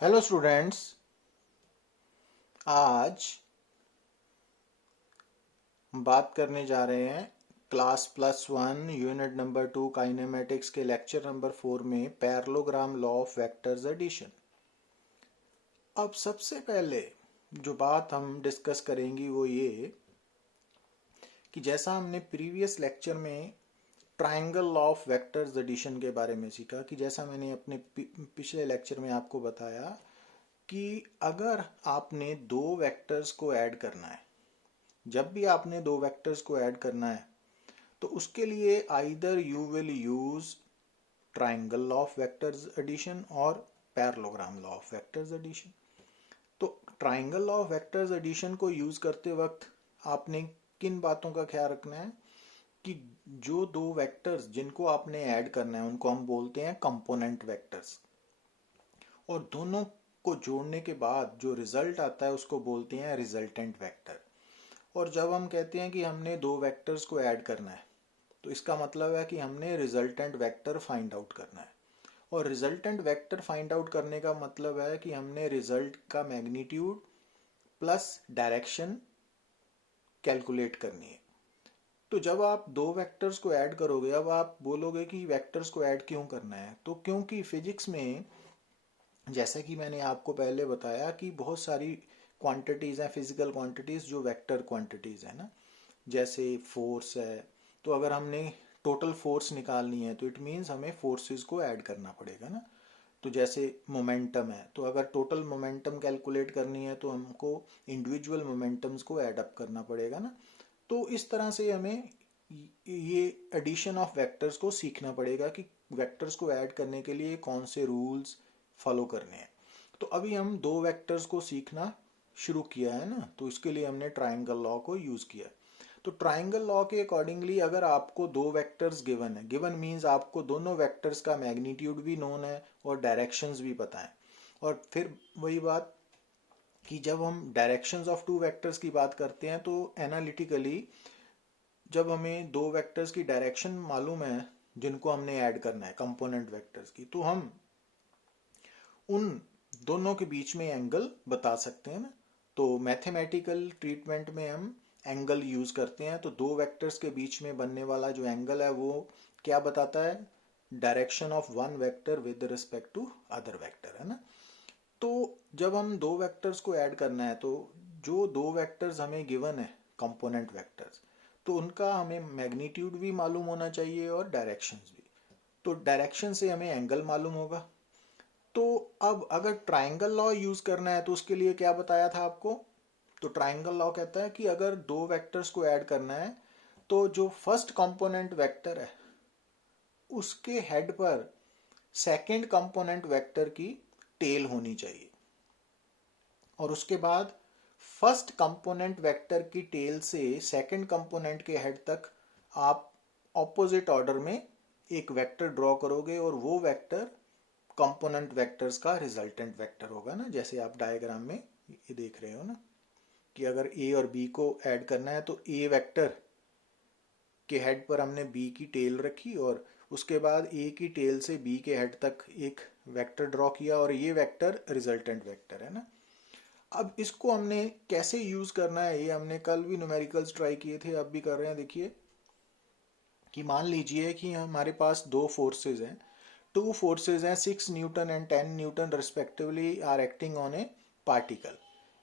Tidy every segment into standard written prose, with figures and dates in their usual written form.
Hello students. आज बात करने जा रहे हैं क्लास +1 यूनिट नंबर 2 काइनेमेटिक्स के लेक्चर नंबर 4 में parallelogram law of vectors addition. अब सबसे पहले जो बात हम डिस्कस करेंगे वो ये कि जैसा हमने प्रीवियस लेक्चर में triangle law of vectors addition के बारे में सीखा कि जैसा मैंने अपने पिछले लेक्चर में आपको बताया कि अगर आपने दो वेक्टर्स को ऐड करना है, जब भी आपने दो वेक्टर्स को ऐड करना है तो उसके लिए either you will use triangle law of vectors addition और parallelogram law of vectors addition. तो triangle law of vectors addition को यूज करते वक्त आपने किन बातों का ख्याल रखना है कि जो दो वेक्टर्स जिनको आपने ऐड करना है उनको हम बोलते हैं कंपोनेंट वेक्टर्स, और दोनों को जोड़ने के बाद जो रिजल्ट आता है उसको बोलते हैं रिजल्टेंट वेक्टर। और जब हम कहते हैं कि हमने दो वेक्टर्स को ऐड करना है तो इसका मतलब है कि हमने रिजल्टेंट वेक्टर फाइंड आउट करना है, और रिजल्टेंट वेक्टर फाइंड आउट करने का मतलब है कि हमने रिजल्ट का मैग्नीट्यूड प्लस डायरेक्शन कैलकुलेट करनी है। तो जब आप दो वेक्टर्स को ऐड करोगे, अब आप बोलोगे कि वेक्टर्स को ऐड क्यों करना है, तो क्योंकि फिजिक्स में जैसा कि मैंने आपको पहले बताया कि बहुत सारी क्वांटिटीज हैं, फिजिकल क्वांटिटीज जो वेक्टर क्वांटिटीज है ना, जैसे फोर्स है। तो अगर हमने टोटल फोर्स निकालनी है तो इट मीन्स हमें फोर्सेस को ऐड करना पड़ेगा ना। तो जैसे मोमेंटम है, तो अगर टोटल मोमेंटम कैलकुलेट करनी है तो हमको इंडिविजुअल मोमेंटम्स को ऐड अप करना पड़ेगा ना। तो इस तरह से हमें ये एडिशन ऑफ वेक्टर्स को सीखना पड़ेगा कि वेक्टर्स को ऐड करने के लिए कौन से रूल्स फॉलो करने हैं। तो अभी हम दो वेक्टर्स को सीखना शुरू किया है ना, तो इसके लिए हमने ट्राइंगल लॉ को यूज किया। तो ट्राइंगल लॉ के अकॉर्डिंगली अगर आपको दो वेक्टर्स गिवन है, गिवन मीन्स आपको दोनों वेक्टर्स का मैग्नीट्यूड भी नोन है और डायरेक्शंस भी पता है। और फिर वही बात कि जब हम डायरेक्शंस ऑफ टू वेक्टर्स की बात करते हैं तो एनालिटिकली जब हमें दो वेक्टर्स की डायरेक्शन मालूम है जिनको हमने ऐड करना है कंपोनेंट वेक्टर्स की, तो हम उन दोनों के बीच में एंगल बता सकते हैं ना। तो मैथमेटिकल ट्रीटमेंट में हम एंगल यूज करते हैं, तो दो वेक्टर्स के बीच में बनने वाला जो एंगल है वो क्या बताता है, direction of one vector with respect to other vector, है ना। तो जब हम दो वेक्टर्स को ऐड करना है तो जो दो वेक्टर्स हमें गिवन है कंपोनेंट वेक्टर्स, तो उनका हमें मैग्नीट्यूड भी मालूम होना चाहिए और डायरेक्शंस भी। तो डायरेक्शन से हमें एंगल मालूम होगा। तो अब अगर ट्राइंगल लॉ यूज करना है तो उसके लिए क्या बताया था आपको, तो ट्राइंगल लॉ कहता है कि अगर दो वेक्टर्स को ऐड करना है तो जो फर्स्ट कंपोनेंट वेक्टर है उसके हेड पर सेकंड कंपोनेंट वेक्टर की टेल होनी चाहिए, और उसके बाद फर्स्ट कंपोनेंट वेक्टर की टेल से सेकंड कंपोनेंट के हेड तक आप ऑपोजिट ऑर्डर में एक वेक्टर ड्रॉ करोगे, और वो वेक्टर कंपोनेंट वेक्टर्स का रिजल्टेंट वेक्टर होगा ना। जैसे आप डायग्राम में ये देख रहे हो ना कि अगर ए और बी को ऐड करना है तो ए वेक्टर के हेड पर हमने बी की टेल रखी, और उसके बाद ए की टेल से बी के हेड तक एक वेक्टर ड्रॉ किया, और ये वेक्टर रिजल्टेंट वेक्टर है ना। अब इसको हमने कैसे यूज करना है ये हमने कल भी न्यूमेरिकल्स ट्राई किए थे, अब भी कर रहे हैं। देखिए कि मान लीजिए कि हमारे पास दो फोर्सेस हैं, टू फोर्सेस हैं, 6 newton and 10 newton respectively are acting on a particle,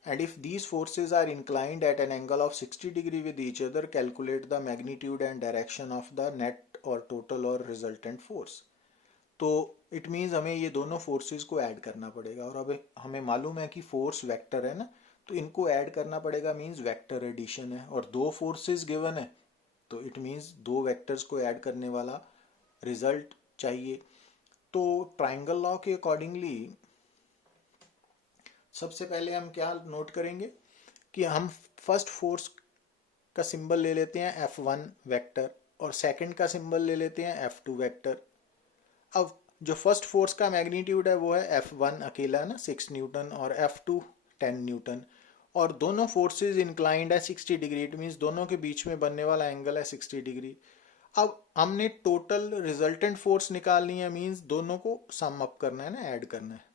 and if these forces are inclined at an angle of 60 degree with each other, calculate the magnitude and direction of the net or total or resultant force। तो it means हमें ये दोनों forces को add करना पड़ेगा, और अब हमें मालूम है कि फोर्स वेक्टर है ना, तो इनको ऐड करना पड़ेगा मीन्स वेक्टर एडिशन है, और दो फोर्सेस गिवन है तो इट मीन्स दो वेक्टर्स को ऐड करने वाला रिजल्ट चाहिए। तो ट्राइंगल लॉ के अकॉर्डिंगली सबसे पहले हम क्या नोट करेंगे कि हम फर्स्ट फोर्स का सिंबल ले लेते हैं F1 वेक्टर, और सेकंड का सिंबल ले लेते हैं F2 वेक्टर। अब जो फर्स्ट फोर्स का मैग्नीट्यूड है वो है F1 अकेला ना 6 न्यूटन, और F2 10 न्यूटन, और दोनों फोर्सेस इंक्लाइंड है 60 डिग्री, इट मीन्स दोनों के बीच में बनने वाला एंगल है 60 डिग्री। अब हमने टोटल रिजल्टेंट फोर्स निकालनी है, मीन्स दोनों को सम अप करना है ना, ऐड करना है।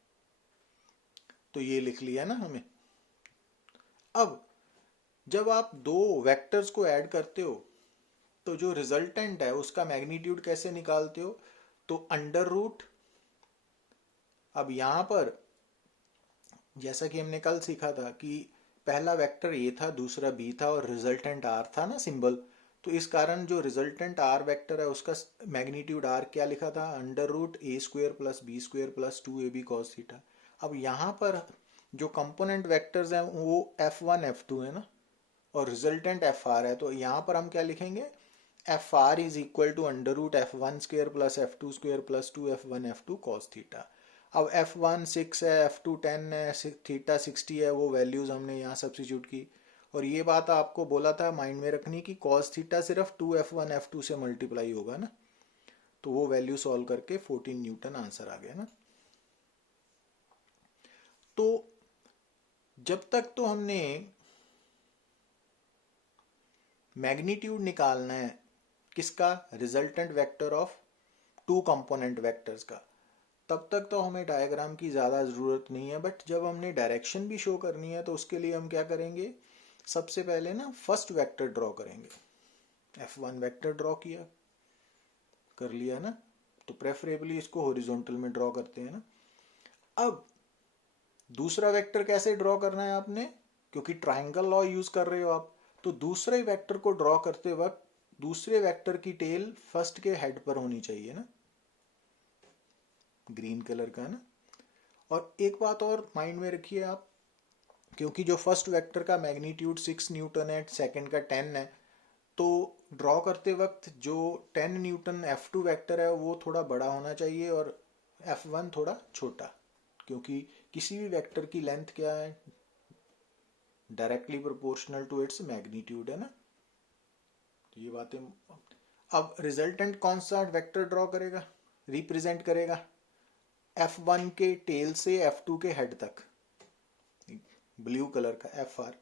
तो ये लिख लिया ना हमें। अब जब आप दो वेक्टर्स को ऐड करते हो तो जो रिजल्टेंट है उसका मैग्नीट्यूड कैसे निकालते हो? तो अंडर रूट, अब यहां पर जैसा कि हमने कल सीखा था कि पहला वेक्टर ए था, दूसरा बी था और रिजल्टेंट आर था ना सिंबल, तो इस कारण जो रिजल्टेंट आर वेक्टर है उसका मैग्नीट्यूड आर क्या लिखा था? Under root A square plus B square plus 2ab cos theta. अब यहाँ पर जो कंपोनेंट वेक्टर्स हैं वो F1 F2 है ना, और रिजल्टेंट एफ आर है, तो यहाँ पर हम क्या लिखेंगे? F R is equal to under root F1 square plus F2 square plus 2f1 F2 cos theta. अब F1 6 है, F2 10 है, थीटा 60 है, वो वैल्यूज हमने यहाँ सब्सिट्यूट की। और ये बात आपको बोला था माइंड में रखनी कि कॉस थीटा सिर्फ 2f1 F2 से मल्टीप्लाई होगा ना, तो वो वैल्यू सॉल्व करके 14 न्यूटन आंसर आ गया ना। तो जब तक तो हमने मैग्नीट्यूड निकालना है किसका? Resultant vector of two component vectors का, तब तक तो हमें डायग्राम की ज़्यादा ज़रूरत नहीं है। बट जब हमने डायरेक्शन भी शो करनी है तो उसके लिए हम क्या करेंगे? सबसे पहले ना फर्स्ट वेक्टर ड्रॉ करेंगे। F1 वेक्टर ड्रॉ किया, कर लिया ना, तो प्रेफरेबली इसको हॉरिजॉन्टल में ड्रॉ करते हैं ना। अब दूसरा वेक्टर कैसे ड्रॉ करना है आपने? क्योंकि ट्राइंगल लॉ यूज कर रहे हो आप, तो दूसरे वेक्टर को ड्रॉ करते वक्त दूसरे वेक्टर की टेल फर्स्ट के हेड पर होनी चाहिए ना, ग्रीन कलर का ना। और एक बात और माइंड में रखिए आप, क्योंकि जो फर्स्ट वेक्टर का मैग्नीट्यूड 6 न्यूटन है, सेकंड का 10 है, तो ड्रॉ करते वक्त जो 10 न्यूटन F2 वेक्टर है वो थोड़ा बड़ा होना चाहिए और F1 थोड़ा छोटा, क्योंकि किसी भी वेक्टर की लेंथ क्या है? Directly proportional to its magnitude है ना। तो ये बातें। अब रिजल्टेंट कौन सा वेक्टर ड्रॉ करेगा, रिप्रेजेंट करेगा? F1 के टेल से F2 के हेड तक, ब्लू कलर का FR,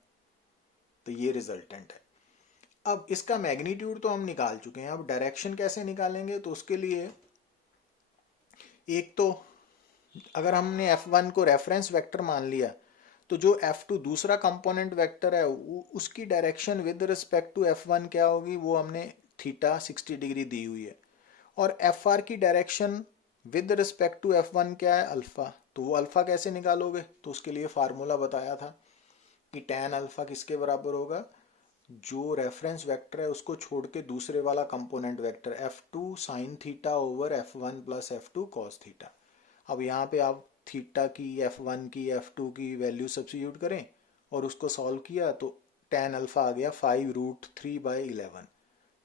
तो ये रिजल्टेंट है। अब इसका मैग्नीट्यूड तो हम निकाल चुके हैं, अब डायरेक्शन कैसे निकालेंगे? तो उसके लिए एक तो अगर हमने F1 को रेफरेंस वेक्टर मान लिया तो जो F2 दूसरा कंपोनेंट वेक्टर है उसकी direction with respect to F1 क्या होगी? वो हमने थीटा 60 डिग्री दी हुई है। और FR की direction with respect to F1 क्या है? अल्फा। तो वो अल्फा कैसे निकालोगे? तो उसके लिए फार्मूला बताया था कि tan अल्फा किसके बराबर होगा? जो रेफरेंस वेक्टर है उसको छोड़ के दूसरे वाला component vector F2 sine theta over F1 plus F2 cos theta. अब यहाँ पे आप थीटा की, F1 की, F2 की वैल्यू सब्स्टिट्यूट करें और उसको सॉल्व किया तो tan अल्फा आ गया 5√3/11।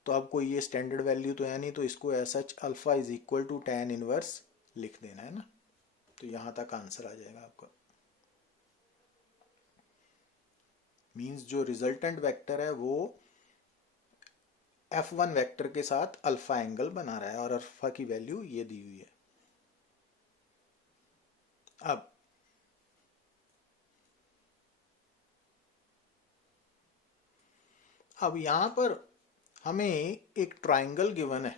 तो अब कोई ये स्टैंडर्ड वैल्यू तो है नहीं, तो इसको as such alpha is equal to tan inverse लिख देना है ना। तो यहाँ तक आंसर आ जाएगा आपका। मीन्स जो रिजल्टेंट वेक्टर है वो F1 वेक्टर के साथ अल्फा एंगल बना रहा है और अल्फा की वैल्यू ये दी हुई है। अब यहां पर हमें एक ट्राइंगल गिवन है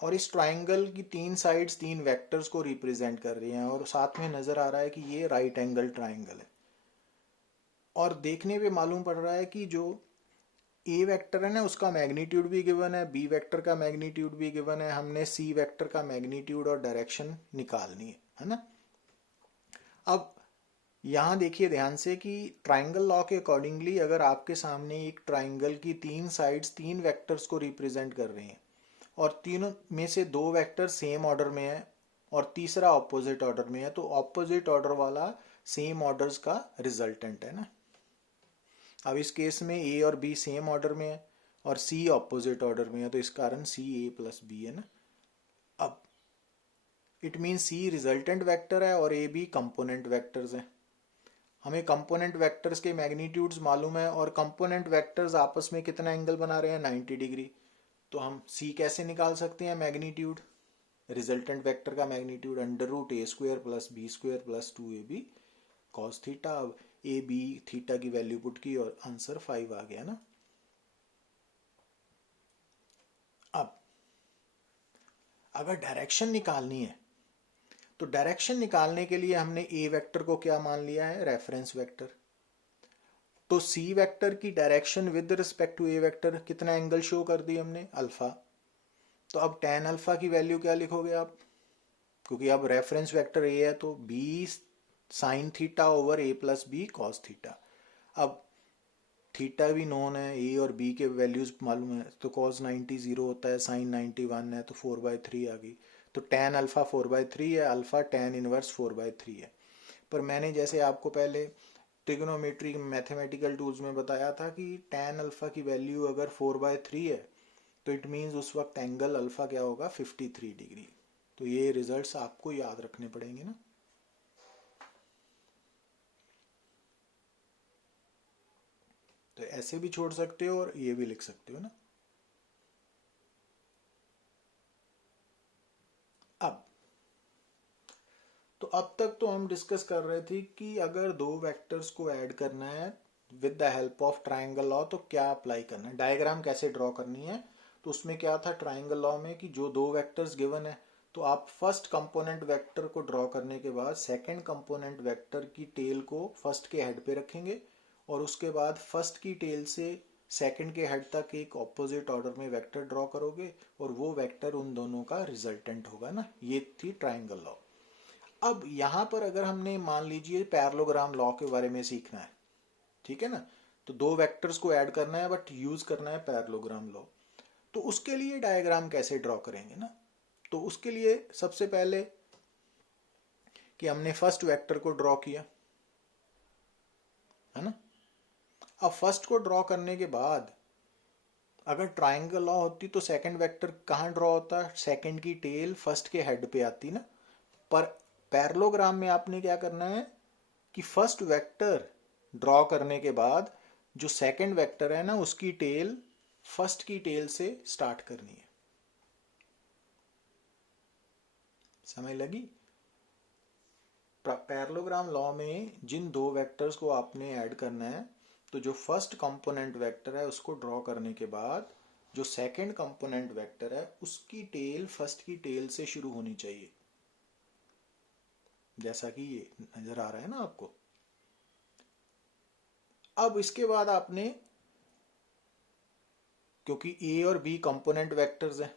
और इस ट्राइंगल की तीन साइड्स तीन वेक्टर्स को रिप्रेजेंट कर रही हैं और साथ में नजर आ रहा है कि ये राइट एंगल ट्राइंगल है। और देखने पे मालूम पड़ रहा है कि जो ए वेक्टर है ना उसका मैग्नीट्यूड भी गिवन है, बी वेक्टर का मैग्नीट्यूड भी गिवन है, हमने सी वेक्टर का मैग्नीट्यूड और डायरेक्शन निकालनी है ना। अब यहाँ देखिए ध्यान से कि ट्राइंगल लॉ के अकॉर्डिंगली अगर आपके सामने एक ट्राइंगल की तीन साइड्स तीन वेक्टर्स को रिप्रेजेंट कर रही हैं और तीनों में से दो वेक्टर सेम ऑर्डर में है और तीसरा ऑपोजिट ऑर्डर में है, तो ऑपोजिट ऑर्डर वाला सेम ऑर्डर्स का रिजल्टेंट है ना। अब इस केस में ए और बी सेम ऑर्डर में है और सी ऑपोजिट ऑर्डर में है, तो इस कारण सी ए प्लस बी है ना। अब it mean C resultant vector है और ए बी कंपोनेंट वेक्टर्स हैं। हमें कंपोनेंट वेक्टर्स के मैग्नीट्यूड्स मालूम है और कंपोनेंट वेक्टर्स आपस में कितना एंगल बना रहे हैं? 90 डिग्री। तो हम सी कैसे निकाल सकते हैं मैग्नीट्यूड? रिजल्टेंट वेक्टर का magnitude under root A square plus B square plus 2ab cos theta. अब ए बी थीटा की वैल्यू पुट की और आंसर 5 आ गया ना। अब अगर डायरेक्शन निकालनी है तो डायरेक्शन निकालने के लिए हमने ए वेक्टर को क्या मान लिया है, रेफरेंस वेक्टर। तो सी वेक्टर की direction with respect to A vector कितना एंगल शो कर दी हमने, अल्फा। तो अब टेन अल्फा की वैल्यू क्या लिखोगे आप, क्योंकि अब रेफरेंस वेक्टर ए है तो बी साइन थीटा ओवर ए प्लस बी कॉस थीटा। अब थीटा भी नोन है, ए और बी के वैल्यूज मालूम है, तो कॉस 90 जीरो होता है, साइन 91 है, तो 4/3 आ गई। तो टेन अल्फा 4/3 है, अल्फा टेन इनवर्स 4/3 है। पर मैंने जैसे आपको पहले ट्रिग्नोमेट्री मैथमेटिकल टूल्स में बताया था कि टेन अल्फा की वैल्यू अगर 4/3 है तो इट मीन्स उस वक्त एंगल अल्फा क्या होगा, 53 डिग्री। तो ये रिजल्ट्स आपको याद रखने पड़ेंगे ना। तो ऐसे भी छोड़ सकते हो और ये भी लिख सकते हो ना। अब तक तो हम डिस्कस कर रहे थे कि अगर दो वेक्टर्स को ऐड करना है with the help of triangle law तो क्या अप्लाई करना है, डायग्राम कैसे ड्रॉ करनी है। तो उसमें क्या था ट्राइंगल लॉ में कि जो दो वेक्टर्स गिवन है तो आप फर्स्ट कंपोनेंट वेक्टर को ड्रॉ करने के बाद सेकंड कंपोनेंट वेक्टर की टेल को फर्स्ट के हेड पे रखेंगे और उसके बाद फर्स्ट की टेल से सेकंड के हेड तक एक ऑपोजिट ऑर्डर में वेक्टर ड्रॉ करोगे और वो वेक्टर उन दोनों का रिजल्टेंट होगा ना। ये थी ट्राइंगल लॉ। अब यहां पर अगर हमने मान लीजिए पैरेललोग्राम लॉ के बारे में सीखना है, ठीक है ना, तो दो वेक्टर्स को ऐड करना है बट यूज करना है पैरेललोग्राम लॉ। तो उसके लिए डायग्राम कैसे ड्रॉ करेंगे ना। तो उसके लिए सबसे पहले कि हमने फर्स्ट वेक्टर को ड्रॉ किया है ना। अब फर्स्ट को ड्रॉ करने के बाद अगर ट्राइंगल लॉ होती तो सेकंड वेक्टर कहाँ ड्रॉ होता, सेकंड की टेल फर्स्ट के हेड पे आती ना। पर पैरेललोग्राम में आपने क्या करना है कि फर्स्ट वेक्टर ड्रॉ करने के बाद जो सेकंड वेक्टर है ना उसकी टेल फर्स्ट की टेल से स्टार्ट करनी है। समझ लगी। पैरेललोग्राम लॉ में जिन दो वेक्टर्स को आपने ऐड करना है तो जो फर्स्ट कंपोनेंट वेक्टर है उसको ड्रॉ करने के बाद जो सेकंड कंपोनेंट वेक्टर है उसकी टेल फर्स्ट की टेल से शुरू होनी चाहिए, जैसा कि ये नजर आ रहा है ना आपको। अब इसके बाद आपने, क्योंकि ए और बी कंपोनेंट वेक्टर्स हैं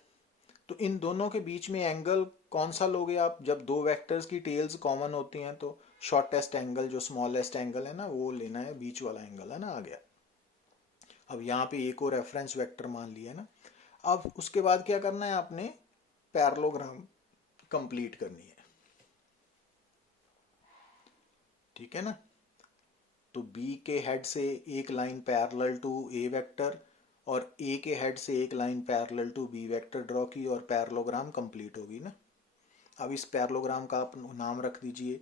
तो इन दोनों के बीच में एंगल कौन सा लोगे आप, जब दो वेक्टर्स की टेल्स कॉमन होती हैं तो शॉर्टेस्ट एंगल जो स्मॉलेस्ट एंगल है ना वो लेना है, बीच वाला एंगल है ना आ गया। अब यहाँ पे एक और रेफरेंस वेक्टर मान लिया ना। अब उसके बाद क्या करना है आपने, पैरेललोग्राम कंप्लीट करनी है, ठीक है ना। तो बी के हेड से एक line parallel to A vector और ए के हेड से एक line parallel to B vector draw की और पैरेललोग्राम कंप्लीट होगी ना। अब इस पैरेललोग्राम का आप नाम रख दीजिए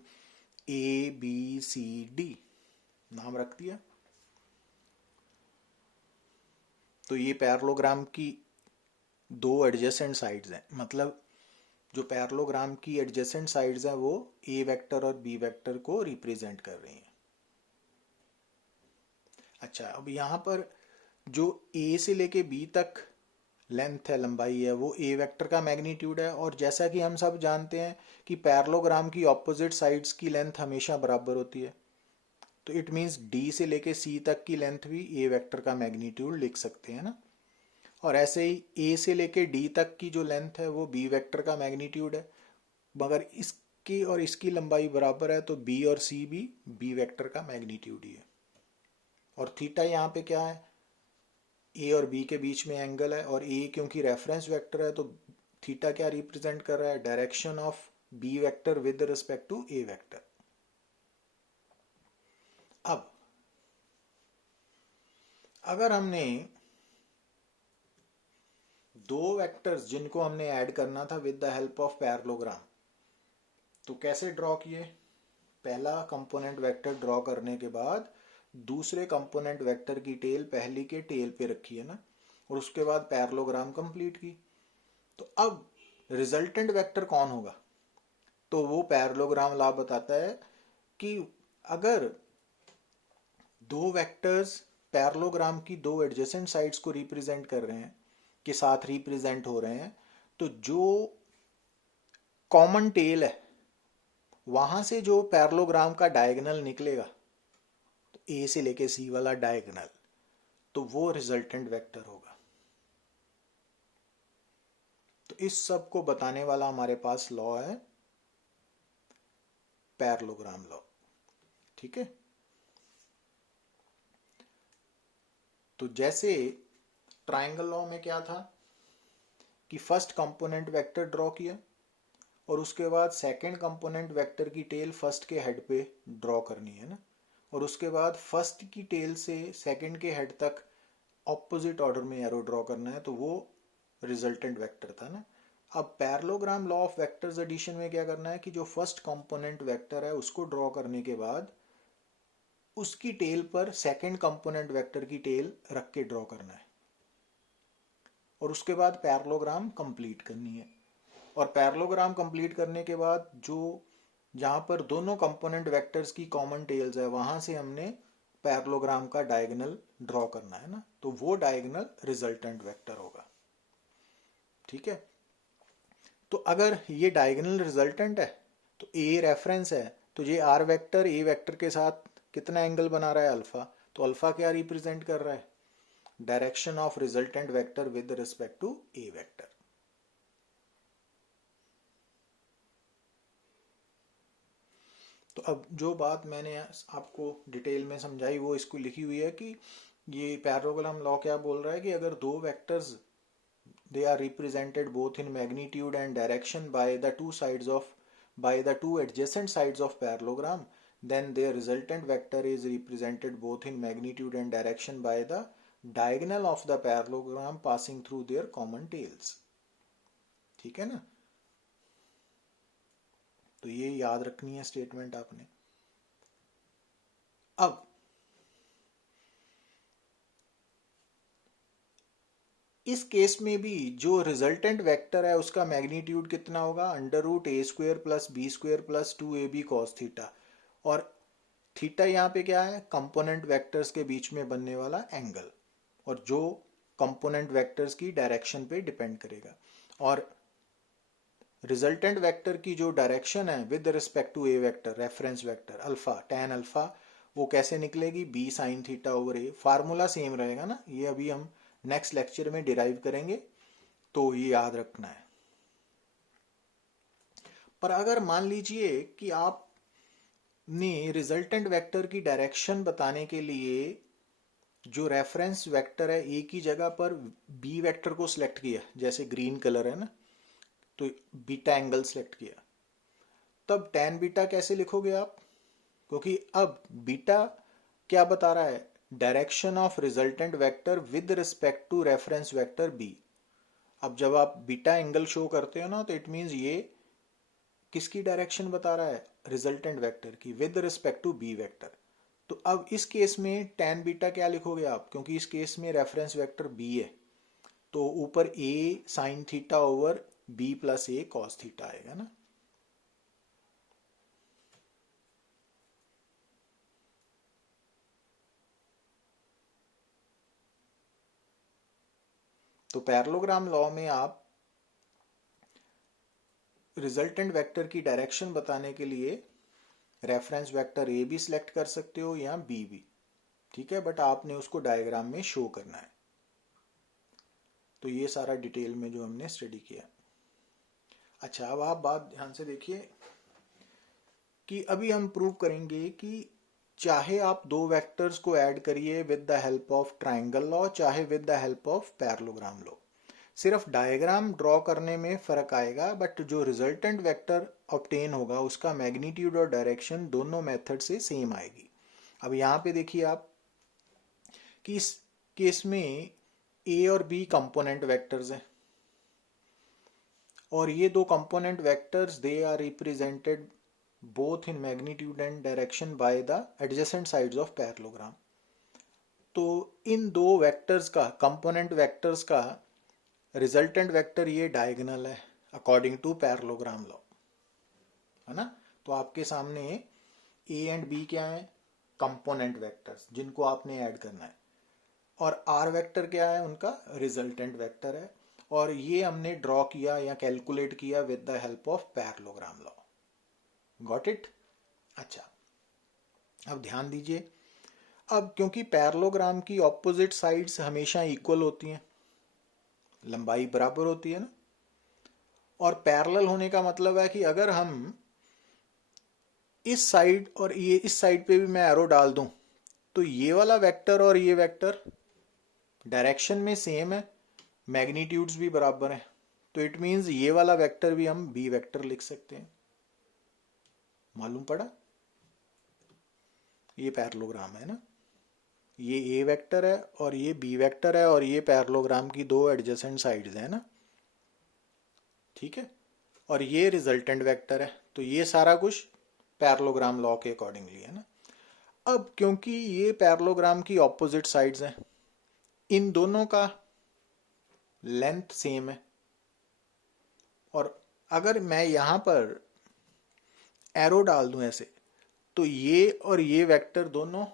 ABCD, नाम रख दिया। तो ये पैरेललोग्राम की दो एडजेसेंट साइड्स हैं, मतलब जो पैरेललोग्राम की एडजेसेंट साइड्स हैं वो ए वेक्टर और बी वेक्टर को रिप्रेजेंट कर रही हैं। अच्छा, अब यहाँ पर जो ए से लेके बी तक लेंथ है, लंबाई है, वो ए वेक्टर का मैग्नीट्यूड है। और जैसा कि हम सब जानते हैं कि पैरेललोग्राम की ऑपोजिट साइड्स की लेंथ हमेशा बराबर होती है, तो इट मीन्स डी से लेके सी तक की लेंथ भी ए वेक्टर का मैग्नीट्यूड लिख सकते हैं ना। और ऐसे ही ए से लेके डी तक की जो लेंथ है वो बी वेक्टर का मैग्नीट्यूड है, मगर इसकी और इसकी लंबाई बराबर है तो बी और सी भी बी वेक्टर का मैग्नीट्यूड ही है। और थीटा यहाँ पे क्या है, ए और बी के बीच में एंगल है और ए क्योंकि रेफरेंस वेक्टर है तो थीटा क्या रिप्रेजेंट कर रहा है, direction of B vector with respect to A vector. अब अगर हमने दो वेक्टर्स जिनको हमने ऐड करना था with the help of parallelogram, तो कैसे ड्रॉ किए, पहला कंपोनेंट वेक्टर ड्रॉ करने के बाद दूसरे कंपोनेंट वेक्टर की टेल पहली के टेल पे रखी है ना, और उसके बाद पैरेललोग्राम कंप्लीट की। तो अब रिजल्टेंट वेक्टर कौन होगा, तो वो पैरेललोग्राम लॉ बताता है कि अगर दो वेक्टर्स पैरेललोग्राम की दो एडजेसेंट साइड्स को रिप्रेजेंट कर रहे हैं, के साथ रिप्रेजेंट हो रहे हैं, तो जो कॉमन टेल है वहां से जो पैरेललोग्राम का डायगोनल निकलेगा, तो ए से लेके सी वाला डायगोनल, तो वो रिजल्टेंट वेक्टर होगा। तो इस सब को बताने वाला हमारे पास लॉ है पैरेललोग्राम लॉ। ठीक है, तो जैसे ट्रायंगल लॉ में क्या था कि फर्स्ट कंपोनेंट वेक्टर ड्रॉ किया और उसके बाद सेकंड कंपोनेंट वेक्टर की टेल फर्स्ट के हेड पे ड्रॉ करनी है ना, और उसके बाद फर्स्ट की टेल से सेकंड के हेड तक ऑपोजिट ऑर्डर में एरो ड्रॉ करना है, तो वो रिजल्टेंट वेक्टर था ना। अब parallelogram law of vectors addition में क्या करना है कि जो फर्स्ट कंपोनेंट वेक्टर है उसको ड्रॉ करने के बाद उसकी टेल पर सेकंड कंपोनेंट वेक्टर की टेल रख के ड्रॉ करना है, और उसके बाद पैरेललोग्राम कंप्लीट करनी है। और पैरेललोग्राम कंप्लीट करने के बाद जो जहां पर दोनों कंपोनेंट वेक्टर्स की कॉमन टेल्स है वहां से हमने पैरेललोग्राम का डायगोनल ड्रॉ करना है ना, तो वो डायगोनल रिजल्टेंट वेक्टर होगा। ठीक है, तो अगर ये डायगोनल रिजल्टेंट है तो ए रेफरेंस है, तो ये आर वेक्टर ए वेक्टर के साथ कितना एंगल बना रहा है, अल्फा। तो अल्फा क्या रिप्रेजेंट कर रहा है, direction of resultant vector with respect to A vector. तो अब जो बात मैंने आपको डिटेल में समझाई वो इसको लिखी हुई है कि ये पैरेललोग्राम लॉ क्या बोल रहा है कि अगर दो vectors they are represented both in magnitude and direction by the two adjacent sides of parallelogram, then their resultant vector is represented both in magnitude and direction by the diagonal of the parallelogram passing through their common tails। ठीक है ना, तो ये याद रखनी है statement आपने। अब इस केस में भी जो रिजल्टेंट वेक्टर है उसका मैग्नीट्यूड कितना होगा, √a² + b² + 2ab cos theta, और थीटा यहाँ पे क्या है, कंपोनेंट वेक्टर्स के बीच में बनने वाला एंगल, और जो कंपोनेंट वेक्टर्स की डायरेक्शन पे डिपेंड करेगा। और रिजल्टेंट वेक्टर की जो डायरेक्शन है with respect to A vector, reference vector alpha, tan alpha, वो कैसे निकलेगी, b sin θ/a। Formula same रहेगा ना, ये अभी हम नेक्स्ट लेक्चर में डिराइव करेंगे, तो ये याद रखना है। पर अगर मान लीजिए कि आपने रिजल्टेंट वेक्टर की डायरेक्शन बताने के लिए जो रेफरेंस वेक्टर है ए की जगह पर बी वेक्टर को सिलेक्ट किया, जैसे ग्रीन कलर है ना, तो बीटा एंगल सिलेक्ट किया, तब tan बीटा कैसे लिखोगे आप, क्योंकि अब बीटा क्या बता रहा है, direction of resultant vector with respect to reference vector B. अब जब आप बीटा एंगल शो करते हो ना, तो इट मींस ये किसकी डायरेक्शन बता रहा है, रिजल्टेंट वेक्टर की with respect to B vector. तो अब इस केस में tan बीटा क्या लिखोगे आप, क्योंकि इस केस में रेफरेंस वेक्टर बी है, तो ऊपर a sin θ/b + a cos θ आएगा ना। तो पैरेललोग्राम लॉ में आप रिजल्टेंट वेक्टर की डायरेक्शन बताने के लिए रेफरेंस वेक्टर ए भी सिलेक्ट कर सकते हो या बी भी, ठीक है, बट आपने उसको डायग्राम में शो करना है। तो ये सारा डिटेल में जो हमने स्टडी किया। अच्छा, अब आप बात ध्यान से देखिए कि अभी हम प्रूव करेंगे कि चाहे आप दो वेक्टर्स को ऐड करिए with the help of triangle law, चाहे with the help of parallelogram law, सिर्फ डायग्राम ड्रॉ करने में फर्क आएगा, बट जो रिजल्टेंट वेक्टर ऑब्टेन होगा उसका मैग्नीट्यूड और डायरेक्शन दोनों मेथड से सेम आएगी। अब यहाँ पे देखिए आप कि इस केस में ए और बी कंपोनेंट वेक्टर्स हैं, और ये दो component vectors they are represented both in magnitude and direction by the adjacent sides of parallelogram। तो इन दो वेक्टर्स का, कंपोनेंट वेक्टर्स का रिजल्टेंट वेक्टर ये डायगोनल है अकॉर्डिंग टू पैरेललोग्राम लॉ, है ना। तो आपके सामने ए एंड बी क्या है, कंपोनेंट वेक्टर्स जिनको आपने ऐड करना है, और आर वेक्टर क्या है, उनका रिजल्टेंट वेक्टर है, और ये हमने ड्रॉ किया या कैलकुलेट किया with the help of parallelogram law. Got it. अच्छा, अब ध्यान दीजिए। अब क्योंकि पैरेललोग्राम की ऑपोजिट साइड्स हमेशा इक्वल होती हैं, लंबाई बराबर होती है ना, और पैरेलल होने का मतलब है कि अगर हम इस साइड और ये इस साइड पे भी मैं एरो डाल दूं तो ये वाला वेक्टर और ये वेक्टर डायरेक्शन में सेम है, मैग्नीट्यूड्स भी बराबर हैं, तो इट मीन्स ये वाला वेक्टर भी हम बी वेक्टर लिख सकते हैं। मालूम पड़ा? ये पैरेललोग्राम है ना, ये ए वेक्टर है और ये बी वेक्टर है और ये पैरेललोग्राम की दो एडजेसेंट साइड्स हैं ना, ठीक है, और ये रिजल्टेंट वेक्टर है, तो ये सारा कुछ पैरेललोग्राम लॉ के अकॉर्डिंगली है ना। अब क्योंकि ये पैरेललोग्राम की ऑपोजिट साइड्स हैं, इन दोनों का लेंथ सेम है, और अगर मैं यहां पर एरो डाल दूं ऐसे, तो ये और ये वेक्टर दोनों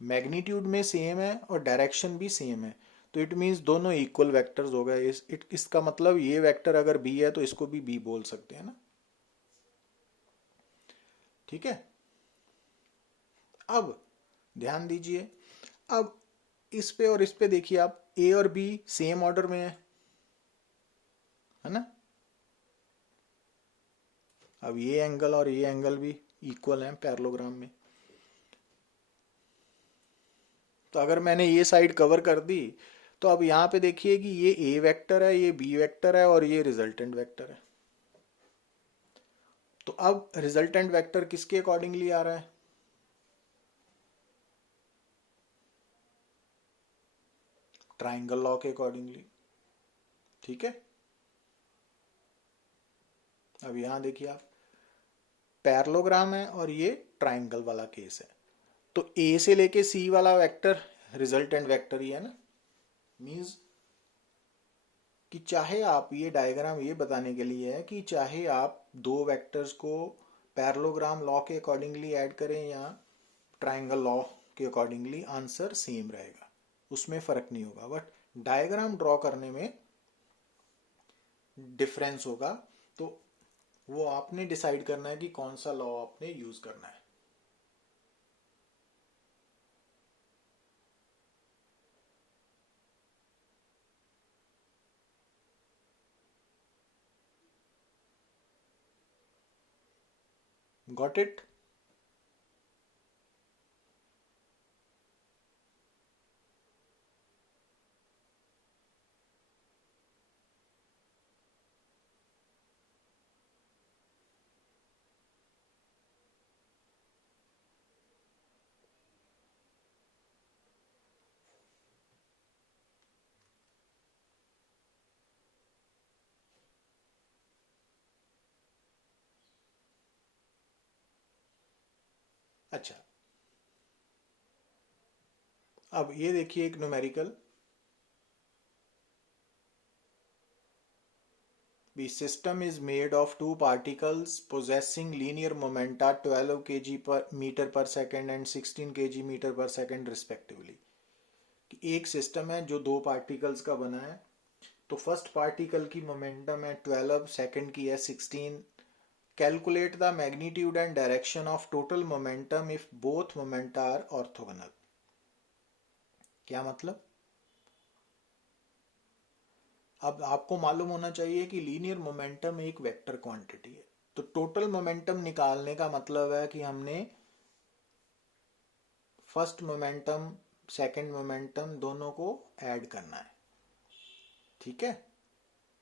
मैग्नीट्यूड में सेम है और डायरेक्शन भी सेम है, तो इट मीन्स दोनों इक्वल वेक्टर्स हो गए। इसका मतलब ये वेक्टर अगर बी है तो इसको भी बी बोल सकते हैं ना, ठीक है। अब ध्यान दीजिए, अब इस पे और इस पे देखिए आप, ए और बी सेम ऑर्डर में है ना। अब ये एंगल और ये एंगल भी इक्वल हैं पैरेललोग्राम में, तो अगर मैंने ये साइड कवर कर दी तो अब यहाँ पे देखिए कि ये ए वेक्टर है, ये बी वेक्टर है और ये रिजल्टेंट वेक्टर है। तो अब रिजल्टेंट वेक्टर किसके अकॉर्डिंगली आ रहा है? ट्राइंगल लॉ के अकॉर्डिंगली, ठीक है। अब यहां देखिए आप, पैरेललोग्राम है और ये ट्राइंगल वाला केस है, तो ए से लेके सी वाला वेक्टर रिजल्टेंट वेक्टर ही है ना। मींस कि चाहे आप, ये डायग्राम ये बताने के लिए है कि चाहे आप दो वेक्टर्स को पैरेललोग्राम लॉ के अकॉर्डिंगली ऐड करें या ट्राइंगल लॉ के अकॉर्डिंगली, आंसर सेम रहेगा, उसमें फर्क नहीं होगा, बट डायग्राम ड्रॉ करने में डिफरेंस होगा। तो वो आपने डिसाइड करना है कि कौन सा लॉ आपने यूज करना है। Got it? अच्छा, अब ये देखिए एक numerical, The system is made of two particles possessing linear momenta 12 kg per meter per second and 16 kg meter per second respectively। एक सिस्टम है जो दो पार्टिकल्स का बना है, तो फर्स्ट पार्टिकल की मोमेंटम है 12, सेकंड की है 16। Calculate the magnitude and direction of total momentum if both momenta are orthogonal. क्या मतलब? अब आपको मालूम होना चाहिए कि लीनियर मोमेंटम एक वेक्टर क्वांटिटी है, तो टोटल मोमेंटम निकालने का मतलब है कि हमने फर्स्ट मोमेंटम सेकंड मोमेंटम दोनों को ऐड करना है, ठीक है।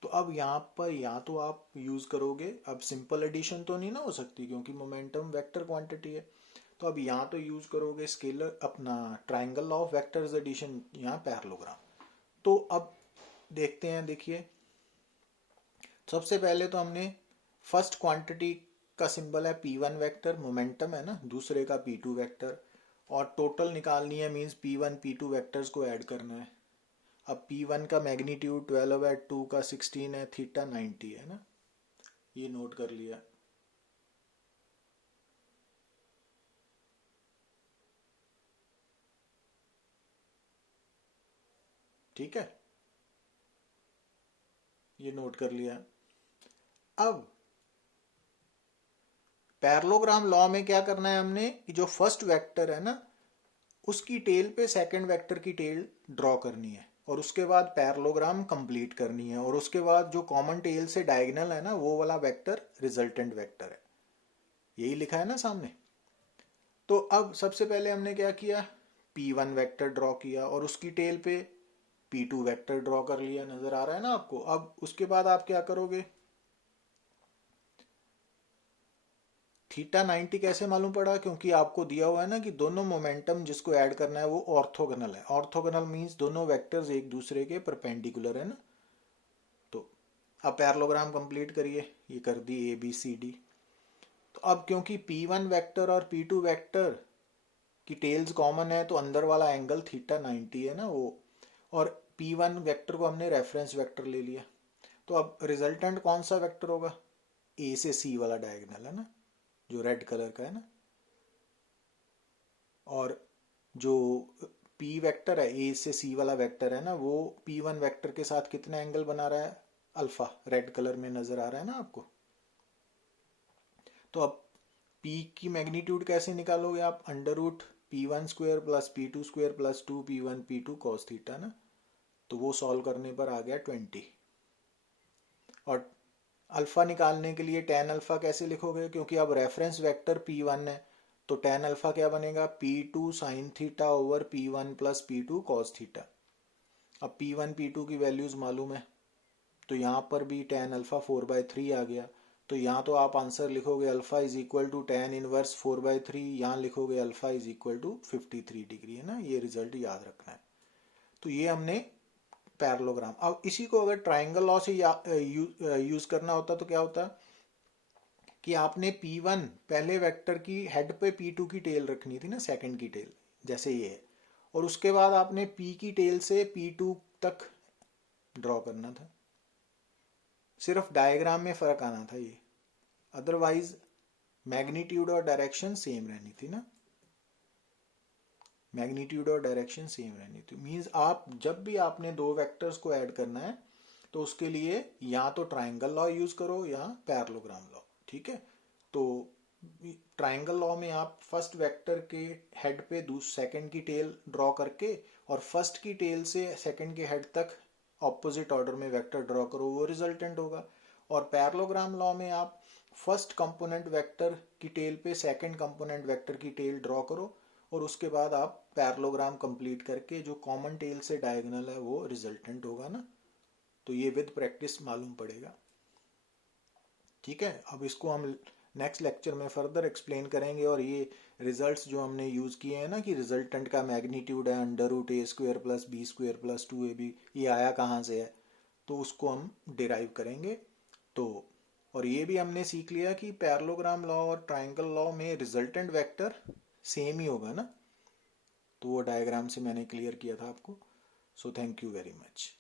तो अब यहाँ पर या तो आप यूज करोगे, अब सिंपल एडिशन तो नहीं ना हो सकती क्योंकि मोमेंटम वेक्टर क्वांटिटी है, तो अब यहाँ तो यूज करोगे स्केलर अपना triangle law of vectors addition, यहाँ पैरेललोग्राम। तो अब देखते हैं, देखिए सबसे पहले तो हमने फर्स्ट क्वांटिटी का सिंबल है P1 वेक्टर, मोमेंटम है ना, दूसरे का P2 वेक्टर, और टोटल निकालनी है, मींस P1 P2 वेक्टर्स को ऐड करना है। अब P1 का मैग्नीट्यूड 12 है, 2 का 16 है, थीटा 90 है ना, ये नोट कर लिया। ठीक है, ये नोट कर लिया। अब पैरेललोग्राम लॉ में क्या करना है हमने कि जो फर्स्ट वेक्टर है ना उसकी टेल पे सेकंड वेक्टर की टेल ड्रॉ करनी है और उसके बाद पैरेललोग्राम कंप्लीट करनी है और उसके बाद जो कॉमन टेल से डायगोनल है ना वो वाला वेक्टर रिजल्टेंट वेक्टर है। यही लिखा है ना सामने। तो अब सबसे पहले हमने क्या किया, P1 वेक्टर ड्रॉ किया और उसकी टेल पे P2 वेक्टर ड्रॉ कर लिया, नजर आ रहा है ना आपको। अब उसके बाद आप क्या करोगे, थीटा 90 कैसे मालूम पड़ा, क्योंकि आपको दिया हुआ है ना कि दोनों मोमेंटम जिसको ऐड करना है वो ऑर्थोगोनल है। ऑर्थोगोनल मींस दोनों वेक्टर्स एक दूसरे के परपेंडिकुलर है ना। तो अब पैरेललोग्राम कंप्लीट करिए, ये कर दी ABCD। तो अब क्योंकि P1 वेक्टर और P2 वेक्टर की टेल्स कॉमन है तो अंदर वाला एंगल थीटा 90 है ना वो, और P1 वेक्टर को हमने रेफरेंस वेक्टर ले लिया। तो अब रिजल्टेंट कौन सा वेक्टर होगा, A से C वाला डायगोनल है ना, जो रेड कलर का है ना। और जो P वेक्टर है, A से C वाला वेक्टर है ना, वो P1 वेक्टर के साथ कितना एंगल बना रहा है, अल्फा, रेड कलर में नजर आ रहा है ना आपको। तो अब P की मैग्नीट्यूड कैसे निकालोगे आप, √P1 square plus P2 square plus 2P1 P2 cos theta ना। तो वो सॉल्व करने पर आ गया 20। और अल्फा निकालने के लिए tan अल्फा कैसे लिखोगे, क्योंकि अब रेफरेंस वेक्टर P1 है तो tan अल्फा क्या बनेगा, P2 sine theta over P1 plus P2 cos theta. अब P1 P2 की वैल्यूज मालूम है तो यहाँ पर भी tan अल्फा 4/3 आ गया। तो यहाँ तो आप आंसर लिखोगे alpha is equal to tan inverse 4/3, यहाँ लिखोगे alpha is equal to 53 degree है ना। ये रिजल्ट याद रखना है। तो ये हमने पैरेललोग्राम। अब इसी को अगर ट्राइंगल लॉ से यूज करना होता तो क्या होता कि आपने P1 पहले वेक्टर की हेड पे P2 की टेल रखनी थी ना, सेकंड की टेल जैसे ये है, और उसके बाद आपने P की टेल से P2 तक ड्रॉ करना था। सिर्फ डायग्राम में फर्क आना था ये, अदरवाइज मैग्नीट्यूड और डायरेक्शन सेम रहनी थी ना। मैग्नीट्यूड और डायरेक्शन सेम रहनी थी। मींस आप जब भी आपने दो वेक्टर्स को ऐड करना है तो उसके लिए या तो ट्राइंगल लॉ यूज करो या पैरेललोग्राम लॉ, ठीक है। तो ट्राइंगल लॉ में आप फर्स्ट वेक्टर के हेड पे सेकंड की टेल ड्रॉ करके और फर्स्ट की टेल से सेकंड के हेड तक ऑपोजिट ऑर्डर में वेक्टर ड्रॉ करो, वो रिजल्टेंट होगा। और पैरेललोग्राम लॉ में आप फर्स्ट कंपोनेंट वेक्टर की टेल पे सेकंड कंपोनेंट वेक्टर की टेल ड्रॉ करो और उसके बाद आप पैरेललोग्राम कंप्लीट करके जो कॉमन टेल से डायगोनल है वो रिजल्टेंट होगा ना। तो ये विद प्रैक्टिस मालूम पड़ेगा, ठीक है। अब इसको हम नेक्स्ट लेक्चर में फर्दर एक्सप्लेन करेंगे। और ये रिजल्ट्स जो हमने यूज किए हैं ना कि रिजल्टेंट का मैग्नीट्यूड है √A² plus B² plus 2AB, ये आया कहाँ से है, तो उसको हम डिराइव करेंगे। तो और ये भी हमने सीख लिया कि पैरेललोग्राम लॉ और ट्राइंगल लॉ में रिजल्टेंट वेक्टर सेम ही होगा ना। तो वो डायग्राम से मैंने क्लियर किया था आपको। So thank you very much.